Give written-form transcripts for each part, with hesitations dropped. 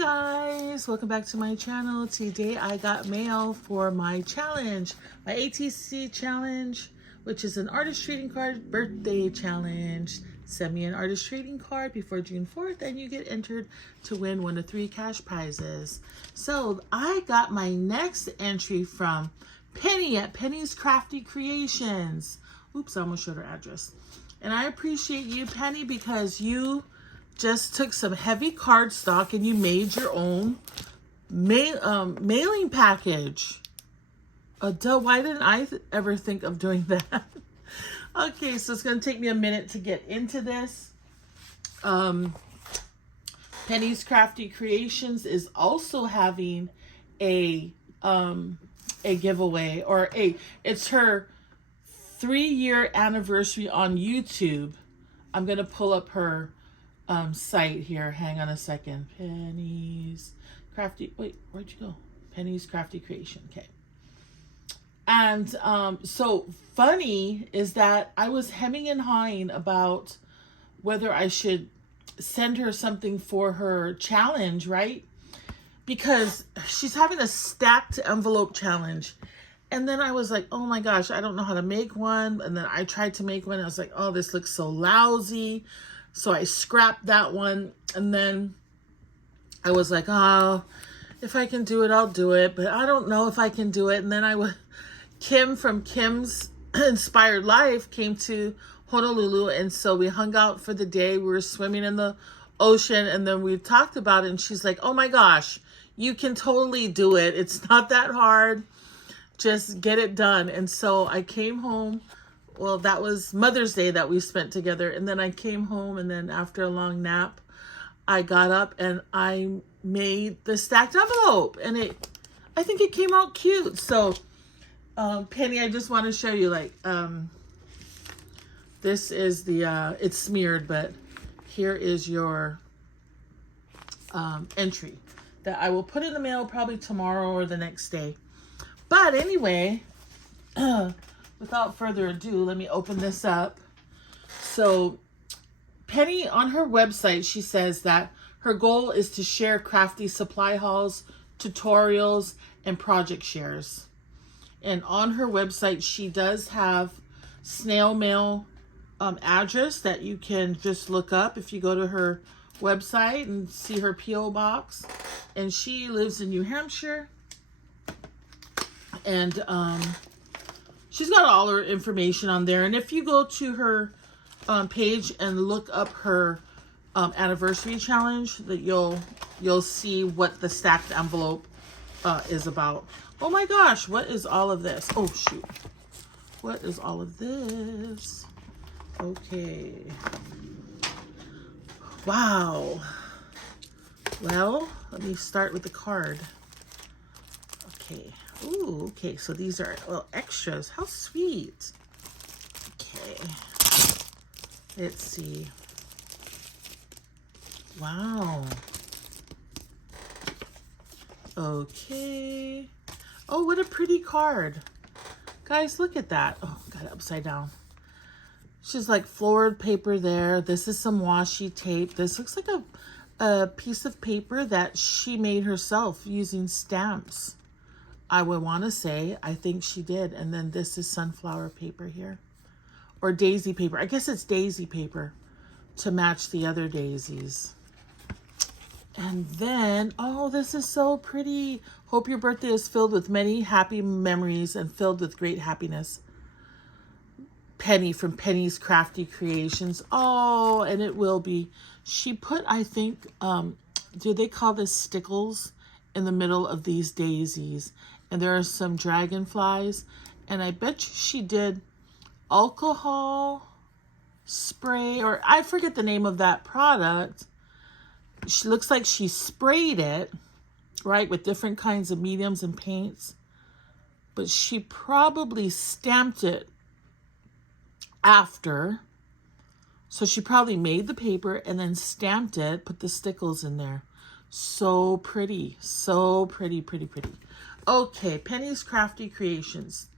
Hey guys, welcome back to my channel. Today I got mail for my challenge, my ATC challenge, which is an artist trading card birthday challenge. Send me an artist trading card before June 4th and you get entered to win one of 3 cash prizes. So I got my next entry from Penny at Penny's Crafty Creations. Oops, I almost showed her address. And I appreciate you, Penny, because you just took some heavy cardstock and you made your own mailing package. Why didn't I ever think of doing that? Okay, so it's going to take me a minute to get into this. Penny's Crafty Creations is also having a giveaway, or it's her 3-year anniversary on YouTube. I'm going to pull up her site here. Hang on a second. Penny's Crafty. Wait, where'd you go? Penny's Crafty Creation. Okay. And so funny is that I was hemming and hawing about whether I should send her something for her challenge, right? Because she's having a stacked envelope challenge. And then I was like, oh my gosh, I don't know how to make one. And then I tried to make one. I was like, oh, this looks so lousy. So I scrapped that one, and then I was like, oh, if I can do it, I'll do it, but I don't know if I can do it. And then Kim from Kim's Inspired Life came to Honolulu, and so we hung out for the day. We were swimming in the ocean, and then we talked about it, and she's like, oh my gosh, you can totally do it. It's not that hard. Just get it done. And so I came home. Well, that was Mother's Day that we spent together. And then I came home, and then after a long nap, I got up and I made the stacked envelope. And I think it came out cute. So, Penny, I just want to show you, like, this is the, it's smeared, but here is your entry that I will put in the mail probably tomorrow or the next day. But anyway, without further ado, let me open this up. So Penny, on her website, she says that her goal is to share crafty supply hauls, tutorials, and project shares. And on her website, she does have snail mail address that you can just look up if you go to her website and see her P.O. box. And she lives in New Hampshire. And she's got all her information on there. And if you go to her page and look up her anniversary challenge, that you'll see what the stacked envelope is about. Oh my gosh, what is all of this? Oh shoot. What is all of this? Okay. Wow. Well, let me start with the card. Okay. Ooh, okay, so these are little extras. How sweet. Okay. Let's see. Wow. Okay. Oh, what a pretty card. Guys, look at that. Oh, got it upside down. She's like florid paper there. This is some washi tape. This looks like a piece of paper that she made herself using stamps. I would want to say, I think she did. And then this is sunflower paper here. Or daisy paper. I guess it's daisy paper to match the other daisies. And then, oh, this is so pretty. Hope your birthday is filled with many happy memories and filled with great happiness. Penny from Penny's Crafty Creations. Oh, and it will be. She put, I think, do they call this stickles in the middle of these daisies? And there are some dragonflies. And I bet you she did alcohol spray, or I forget the name of that product. She looks like she sprayed it, right, with different kinds of mediums and paints. But she probably stamped it after. So she probably made the paper and then stamped it, put the stickles in there. So pretty. So pretty, pretty, pretty. Okay, Penny's Crafty Creations.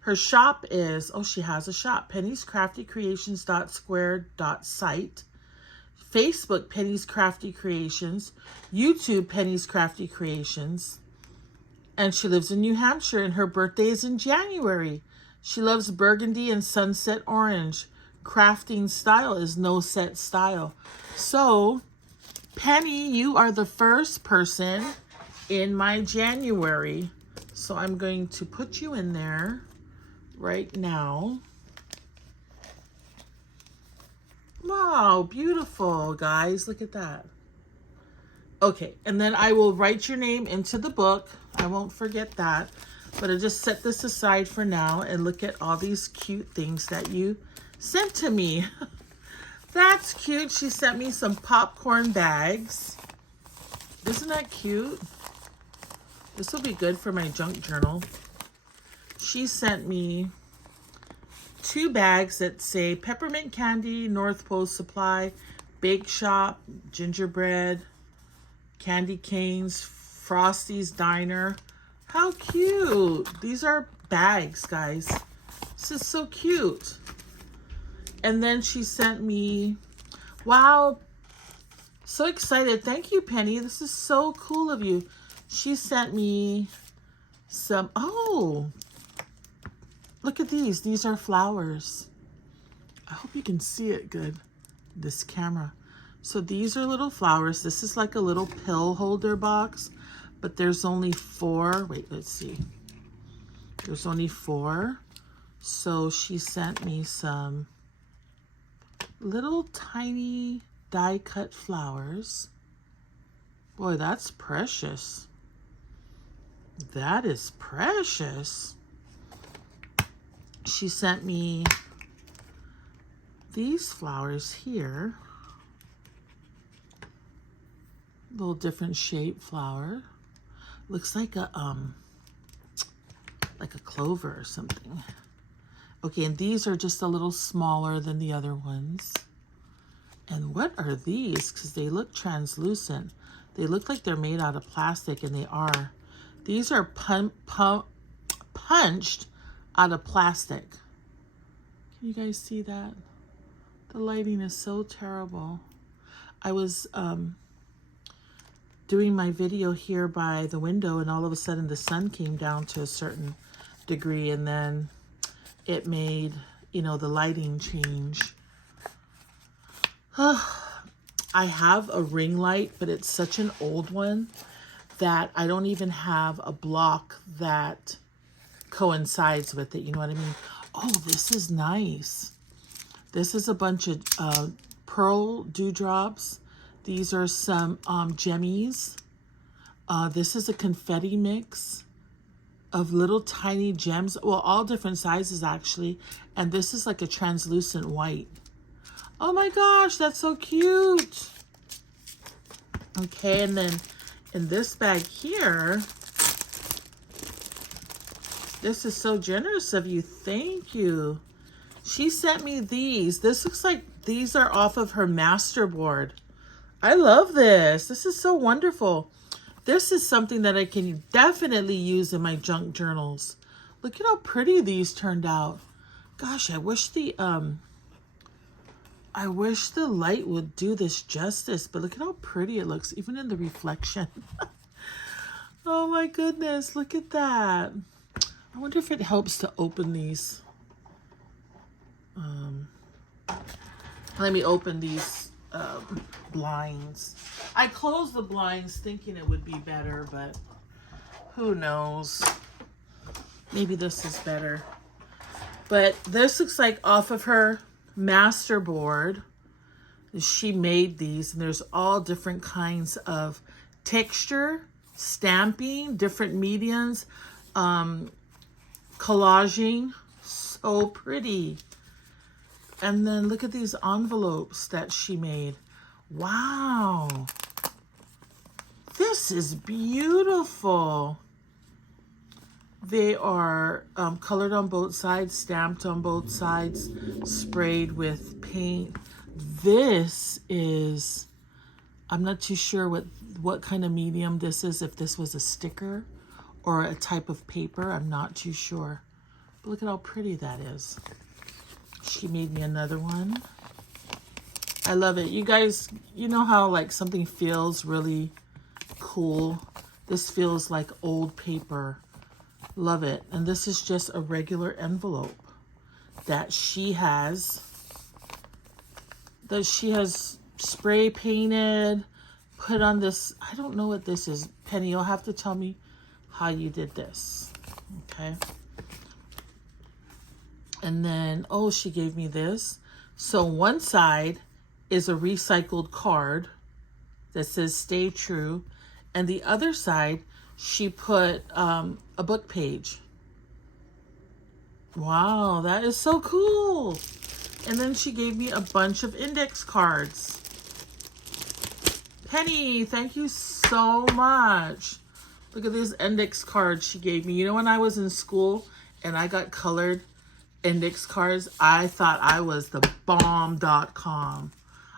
Her shop is, oh, she has a shop. Penny's Crafty Creations.square.site. Facebook, Penny's Crafty Creations, YouTube, Penny's Crafty Creations, and she lives in New Hampshire, and her birthday is in January. She loves burgundy and sunset orange. Crafting style is no set style. So, Penny, you are the first person in my January. So I'm going to put you in there right now. Wow, beautiful, guys. Look at that. Okay, and then I will write your name into the book. I won't forget that. But I'll just set this aside for now and look at all these cute things that you sent to me. That's cute. She sent me some popcorn bags. Isn't that cute? This will be good for my junk journal. She sent me 2 bags that say peppermint candy, North Pole Supply, Bake Shop, gingerbread, candy canes, Frosty's Diner. How cute. These are bags, guys. This is so cute. And then she sent me, wow, so excited. Thank you, Penny. This is so cool of you. She sent me some, oh, look at these. These are flowers. I hope you can see it good, this camera. So these are little flowers. This is like a little pill holder box, but there's only 4. Wait, let's see. There's only 4. So she sent me some little tiny die cut flowers. Boy, that's precious. That is precious. She sent me these flowers here. Little different shape flower. Looks like a clover or something. Okay, and these are just a little smaller than the other ones. And what are these? Because they look translucent. They look like they're made out of plastic, and they are. These are punched out of plastic. Can you guys see that? The lighting is so terrible. I was doing my video here by the window, and all of a sudden the sun came down to a certain degree, and then it made, you know, the lighting change. I have a ring light, but it's such an old one that I don't even have a block that coincides with it. You know what I mean? Oh, this is nice. This is a bunch of pearl dewdrops. These are some gemmies. This is a confetti mix of little tiny gems. Well, all different sizes actually. And this is like a translucent white. Oh my gosh, that's so cute. Okay, and then in this bag here, this is so generous of you. Thank you. She sent me these. This looks like these are off of her masterboard. I love this. This is so wonderful. This is something that I can definitely use in my junk journals. Look at how pretty these turned out. Gosh, I wish the light would do this justice, but look at how pretty it looks, even in the reflection. Oh my goodness, look at that. I wonder if it helps to open these. Let me open these blinds. I closed the blinds thinking it would be better, but who knows? Maybe this is better. But this looks like off of her masterboard. She made these, and there's all different kinds of texture, stamping, different mediums, collaging. So pretty. And then look at these envelopes that she made. Wow. This is beautiful. They are colored on both sides, stamped on both sides, sprayed with paint. This is, I'm not too sure what kind of medium this is, if this was a sticker or a type of paper. I'm not too sure. But look at how pretty that is. She made me another one. I love it. You guys, you know how like something feels really cool? This feels like old paper. Love it. And this is just a regular envelope that she has spray painted, put on this. I don't know what this is. Penny, you'll have to tell me how you did this. Okay. And then, oh, she gave me this. So one side is a recycled card that says stay true. And the other side, she put a book page. Wow, that is so cool. And then she gave me a bunch of index cards. Penny, thank you so much. Look at these index cards she gave me. You know, when I was in school and I got colored index cards, I thought I was the bomb.com.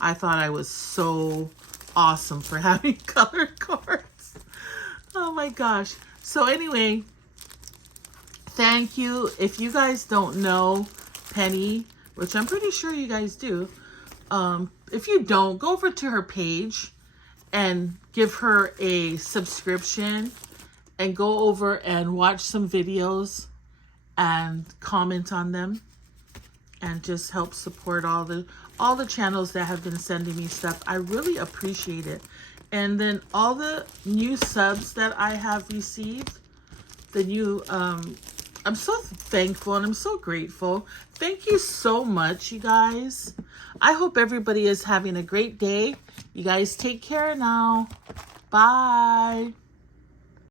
I thought I was so awesome for having colored cards. Oh my gosh. So anyway, thank you. If you guys don't know Penny, which I'm pretty sure you guys do, if you don't, go over to her page and give her a subscription and go over and watch some videos and comment on them and just help support all the channels that have been sending me stuff. I really appreciate it. And then all the new subs that I have received, the new I'm so thankful and I'm so grateful. Thank you so much, you guys. I hope everybody is having a great day. You guys take care now. Bye.